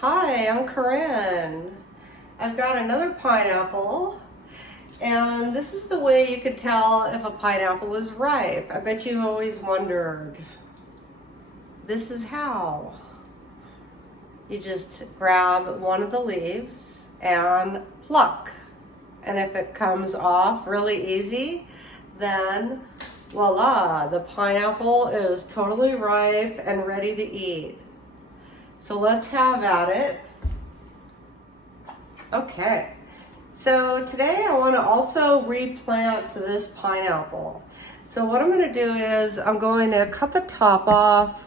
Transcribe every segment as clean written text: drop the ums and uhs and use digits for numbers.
Hi, I'm Corin. I've got another pineapple, and this is the way you could tell if a pineapple is ripe. I bet you always wondered. This is how. You just grab one of the leaves and pluck. And if it comes off really easy, then voila, the pineapple is totally ripe and ready to eat. So let's have at it. Okay, so today I want to also replant this pineapple. So what I'm going to do is I'm going to cut the top off,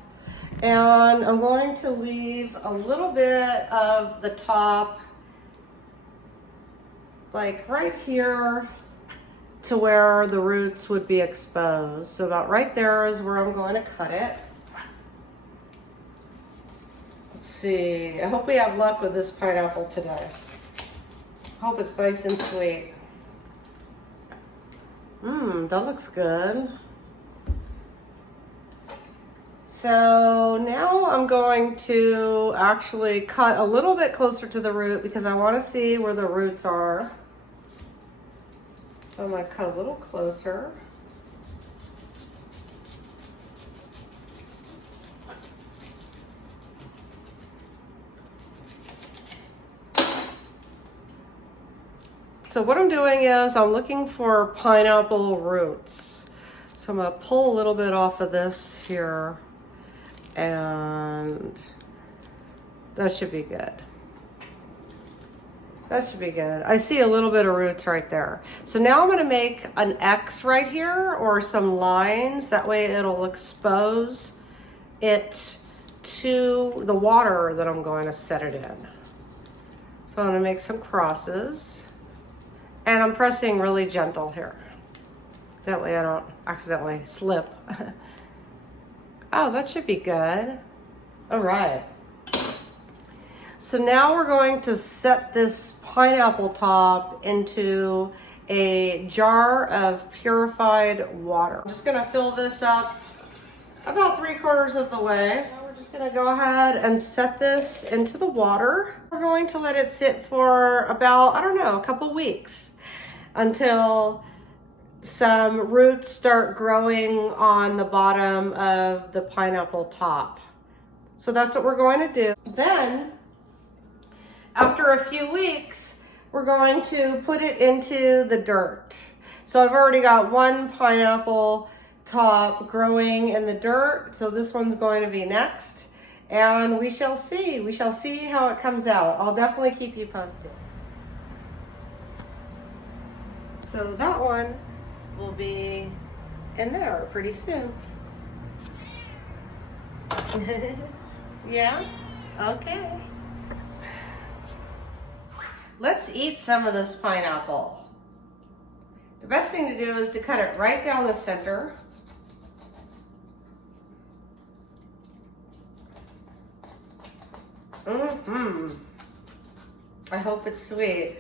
and I'm going to leave a little bit of the top like right here to where the roots would be exposed. So about right there is where I'm going to cut it. Let's see, I hope we have luck with this pineapple today. Hope it's nice and sweet. That looks good. So now I'm going to actually cut a little bit closer to the root because I want to see where the roots are. So I'm going to cut a little closer. So what I'm doing is I'm looking for pineapple roots. So I'm going to pull a little bit off of this here, and that should be good. That should be good. I see a little bit of roots right there. So now I'm going to make an X right here, or some lines. That way it'll expose it to the water that I'm going to set it in. So I'm going to make some crosses. And I'm pressing really gentle here. That way I don't accidentally slip. Oh, that should be good. All right. So now we're going to set this pineapple top into a jar of purified water. I'm just gonna fill this up about 3/4 of the way. Now we're just gonna go ahead and set this into the water. We're going to let it sit for about, I don't know, a couple weeks until some roots start growing on the bottom of the pineapple top. So that's what we're going to do. Then, after a few weeks, we're going to put it into the dirt. So I've already got one pineapple top growing in the dirt. So this one's going to be next. And we shall see. We shall see how it comes out. I'll definitely keep you posted. So that one will be in there pretty soon. Yeah? Okay. Let's eat some of this pineapple. The best thing to do is to cut it right down the center. I hope it's sweet.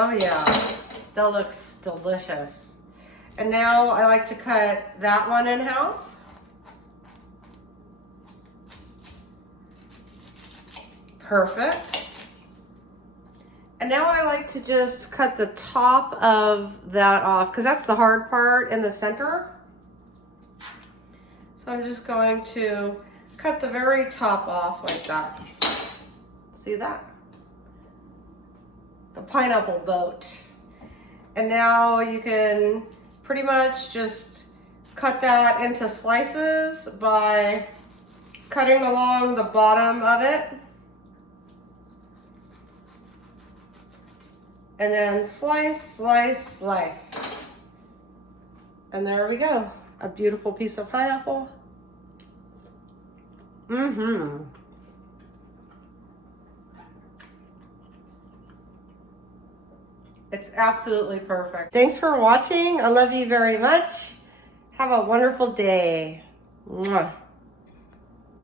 Oh yeah, that looks delicious. And now I like to cut that one in half. Perfect. And now I like to just cut the top of that off because that's the hard part in the center. So I'm just going to cut the very top off like that. See that? The pineapple boat. And now you can pretty much just cut that into slices by cutting along the bottom of it. And then slice, slice, slice. And there we go. A beautiful piece of pineapple. It's absolutely perfect. Thanks for watching. I love you very much. Have a wonderful day. Mwah.